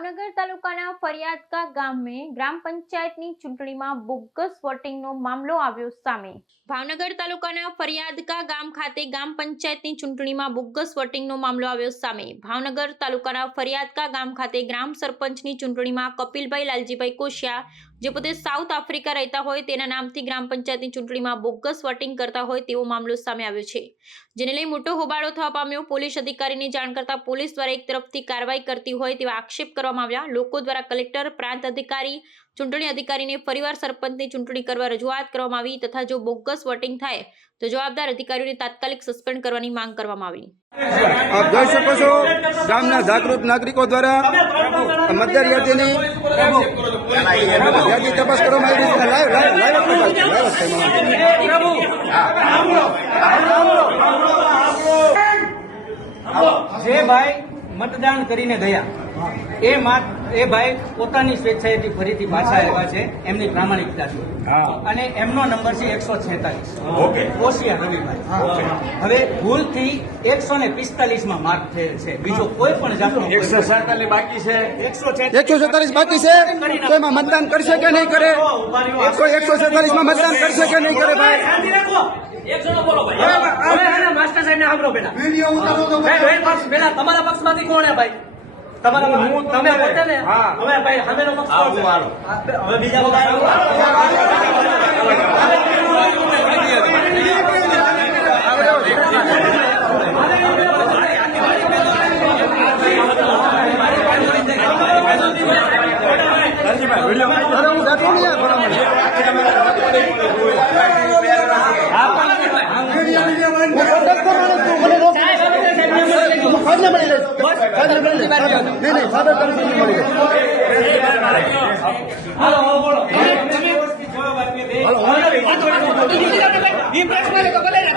ભાવનગર તાલુકાના ફરિયાદકા ગામે ગ્રામ પંચાયતની ચૂંટણીમાં બોગસ વોટિંગનો મામલો આવ્યો સામે. ભાવનગર તાલુકાના ફરિયાદકા ગામ ખાતે ગ્રામ પંચાયતની ચૂંટણીમાં બોગસ વોટિંગનો મામલો આવ્યો સામે. ભાવનગર તાલુકાના ફરિયાદકા ગામ ખાતે ગ્રામ સરપંચની ચૂંટણીમાં કપિલભાઈ લાલજીભાઈ કોશિયા જે પોતે સાઉથ આફ્રિકા રહેતા હોય તેના નામથી ગ્રામ પંચાયતની ચૂંટણીમાં બોગસ વોટિંગ કરતા હોય તેવો મામલો સામે આવ્યો છે. જેને લઈ મોટો હોબાળો થવા પામ્યો પોલીસ અધિકારીને જાણ કરતા પોલીસ દ્વારા એક તરફથી કાર્યવાહી કરતી હોય તેવા આક્ષેપ કરવામાં આવ્યા. લોકો દ્વારા કલેક્ટર, પ્રાંત અધિકારી ચૂંટણી અધિકારીને ફરીવાર સરપંચની ચૂંટણી કરવા રજૂઆત કરવામાં આવી તથા જો બોગસ વોટિંગ થાય તો જવાબદાર અધિકારીઓને તાત્કાલિક સસ્પેન્ડ કરવાની માંગ કરવામાં આવી. આપ જોઈ શકો છો ગામના જાગૃત નાગરિકો દ્વારા મતદાર યાદીની યાદી તપાસ કરવામાં આવી છે. લાઈવ લાઈવ લાઈવ તપાસ છે, લાઈવ જ કરવામાં જે ભાઈ મતદાન કરીને ગયા એ માત એ ભાઈ પોતાની સ્વેચ્છાએથી ફરીથી પાછા આવ્યા છે. એમની પ્રામાણિકતા છે. અને એમનો નંબર છે એકસો છેતાલીસ. કોશિયા રવિભાઈ. હવે ભૂલથી એકસો ને પિસ્તાલીસમાં માર્ક થયેલ છે. બીજો કોઈ પણ જાતનો એકસો બાકી છે. એકસો એકસો છેતાલીસ બાકી છે. એમાં મતદાન કરશે કે નહીં કરે? કોઈ એકસો છેતાલીસમાં મતદાન કરશે કે નહીં કરે ભાઈ? માસ્ટર સાહેબ ને સાંભળો પેલા તમારા પક્ષમાંથી કોણ હે ભાઈ? તમારા હું. તમે હા ને? હવે ભાઈ? હવે બીજા બધા અરે હું બેઠો નહીં યાર ભલામણ. હું કોન્ટેક્ટ કરવાનો છું, મને રોક. હું ફાઇનલ મળી બસ ફાઇનલ મળી લઈશ. નહીં નહીં સાદર કરીને મળી લઈશ હાલો હવે બોલો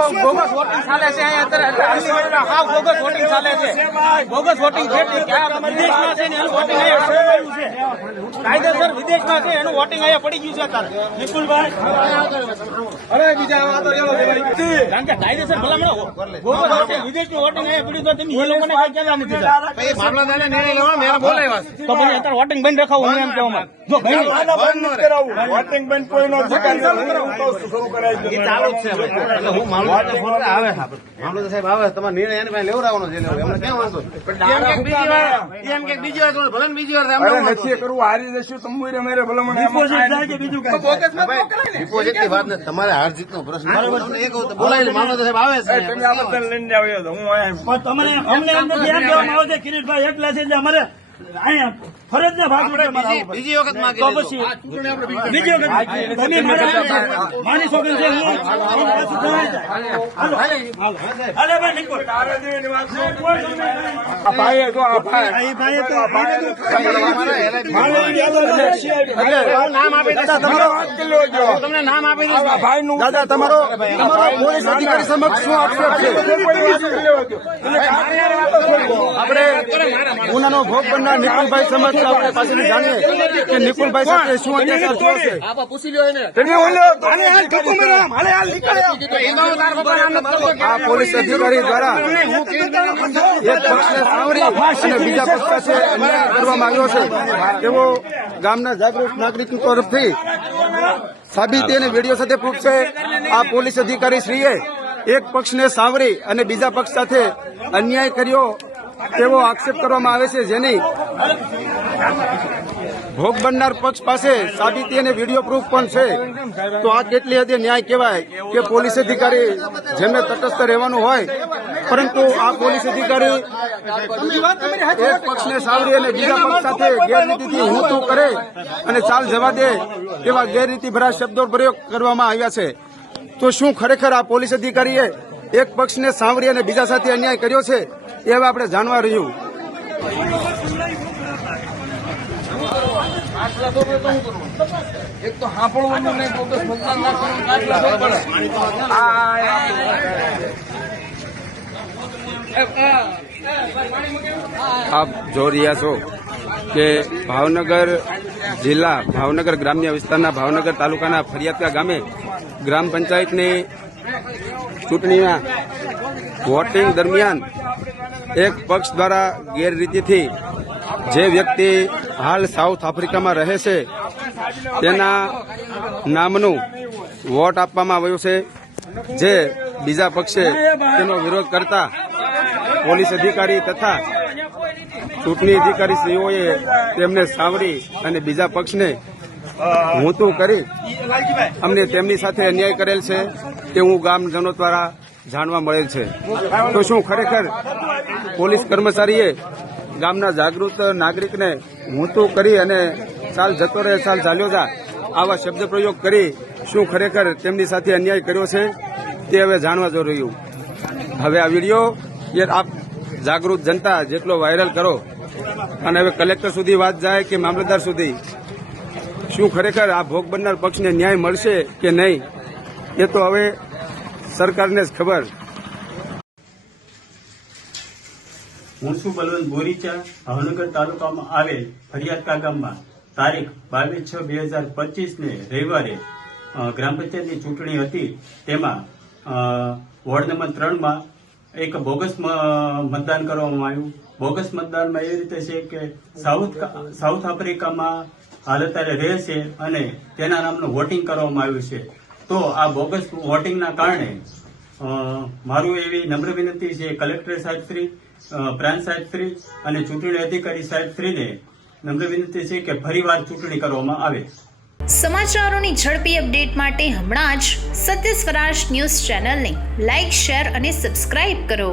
બોગસ વોટિંગ ચાલે છે અહીંયા હાવ બોગસ વોટિંગ ચાલે છે. બોગસ વોટિંગ છે વિદેશમાં છે એનું વોટિંગ અહીંયા છે. કાયદેસર વિદેશમાં છે એનું વોટિંગ અહીંયા પડી ગયું છે અત્યારે. વિપુલભાઈ અરે બીજા વાતો ચાલો કારણ કે કાયદેસર ભલામણ બોગસ વોટિંગ વિદેશનું વોટિંગ અહીંયા પડ્યું તો તમે એ લોકોને કઈ કહેવા નથી દીધા તો પછી અત્યારે વોટિંગ બંધ રખાવું એમ કહેવા માંગુ. જો ભાઈ વોટિંગ બંધ કોઈ નો ચાલુ જ છે હું માનું આવે. સાહેબ આવે. તમારે નિર્ણય એની પાસે લેવડાવવાનો છે એમને ક્યાં વાંધો? એમ કે બીજી વાર એમ કે બીજી વાર ભલે ને બીજી વાર થાય, અરે એમને વાંધો નથી કરવું હારી જશું વાત તમારે હાર જીતનો પ્રશ્ન તમને બોલાવી મામલો સાહેબ આવે છે એ તમે આ બધા લઈને આવ્યો હું અહીંયા અમને એમ નથી એમ કહેવામાં આવે છે કિરીટભાઈ એકલા છે એટલે અમારે અહીંયા ફરજના. બીજી વખત બીજી વખત. તમે માની છે ભાઈ ન ભાઈ ભાઈ. તમને નામ આપી આ ભાઈનું દાદા તમારો તમારો પોલીસ અધિકારી સમક્ષ શું આક્ષેપ છે. આપણે ગુનાનો ભોગ બનનાર નિકુલભાઈ સમક્ષ આપણે પાછળ જાણીએ કે નિકુલભાઈ સાથે શું અત્યાચાર થયો છે? તમે ઓલો આને હાલ ઠોકો આમ. હાલે હાલ નીકળે. આ પોલીસ અધિકારી દ્વારા એક પક્ષને સાવરી અને બીજા પક્ષ પાસે અન્યાય કરવામાં આવ્યો છે. તેવો ગામના જાગૃત નાગરિકો તરફથી સાબિતી અને વીડિયો સાથે પ્રૂફ છે આ પોલીસ અધિકારી શ્રીએ એક પક્ષને સાવરી અને બીજા પક્ષ સાથે અન્યાય કર્યો. તેવો આક્ષેપ કરવામાં આવે છે. જેની ભોગ બનનાર પક્ષ પાસે સાબિતી અને વીડિયો પ્રૂફ પણ છે. તો આ કેટલી હદે ન્યાય કહેવાય કે પોલીસ અધિકારી જેમને તટસ્થ રહેવાનું હોય, પરંતુ આ પોલીસ અધિકારી એક પક્ષને સાવરી અને બીજા પક્ષ સાથે ગેરરીતિથી હું તું કરે અને ચાલ જવા દે એવા ગેરરીતિ ભરા શબ્દો પ્રયોગ કરવામાં આવ્યા છે. તો શું ખરેખર આ પોલીસ અધિકારીએ એક પક્ષને સાંવરી અને બીજા સાથે અન્યાય કર્યો છે, એ હવે આપણે જાણવા રહ્યું. આપ જોઈ રહ્યા છો કે ભાવનગર જિલ્લા, ભાવનગર ગ્રામ્ય વિસ્તારના ભાવનગર તાલુકાના ફરિયાદકા ગામે ગ્રામ પંચાયતની ચૂંટણીના વોટિંગ દરમિયાન એક પક્ષ દ્વારા ગેરરીતિથી જે વ્યક્તિ હાલ સાઉથ આફ્રિકામાં રહે છે. તેના નામનું વોટ આપવામાં આવ્યું છે. જે બીજા પક્ષે તેનો વિરોધ કરતા પોલીસ અધિકારી તથા ચૂંટણી અધિકારી શ્રીઓએ તેમને સાંભળી અને બીજા પક્ષને ઊંતું કરી અમને તેમની સાથે અન્યાય કરેલ છે તેવું ગામજનો દ્વારા જાણવા મળેલ છે. તો શું ખરેખર પોલીસ કર્મચારીએ ગામના જાગૃત નાગરિકને ઊંતું કરી અને ચાલ જતો રહે ચાલ ચાલ્યો જા. આવા શબ્દ પ્રયોગ કરી શું ખરેખર તેમની સાથે અન્યાય કર્યો છે તે હવે જાણવા જો હવે આ વીડિયો એ આપ જાગૃત જનતા જેટલો વાયરલ કરો અને હવે કલેક્ટર સુધી વાત જાય કે મામલતદાર સુધી, શું ખરેખર આ ભોગ બનનાર પક્ષને ન્યાય મળશે કે નહીં, એ તો હવે સરકારને જ ખબર. હું છું બલવંત બોરીચા ભાવનગર તાલુકામાં આવેલ ફરિયાદકા ગામમાં તારીખ બાવીસ છ બે હજાર પચીસને રવિવારે ગ્રામ પંચાયતની ચૂંટણી હતી. તેમાં વોર્ડ નંબર ત્રણમાં એક બોગસ મતદાન કરવામાં આવ્યું. બોગસ મતદાનમાં એવી રીતે છે કે સાઉથ સાઉથ આફ્રિકામાં હાલ અત્યારે રહે છે અને તેના નામનું વોટિંગ કરવામાં આવ્યું છે. તો આ બોગસ વોટિંગના કારણે મારું એવી નમ્ર વિનંતી છે કલેક્ટર સાહેબ શ્રી અ, પ્રાંત સાહેબ શ્રી અને ચૂંટણી અધિકારી સાહેબ શ્રીને નમ્ર વિનંતી છે કે ફરીવાર ચૂંટણી કરવામાં આવે. સમાચારોની ઝડપી અપડેટ માટે હમણાં જ સત્ય સ્વરાજ ન્યૂઝ ચેનલને લાઇક શેર અને સબસ્ક્રાઇબ કરો.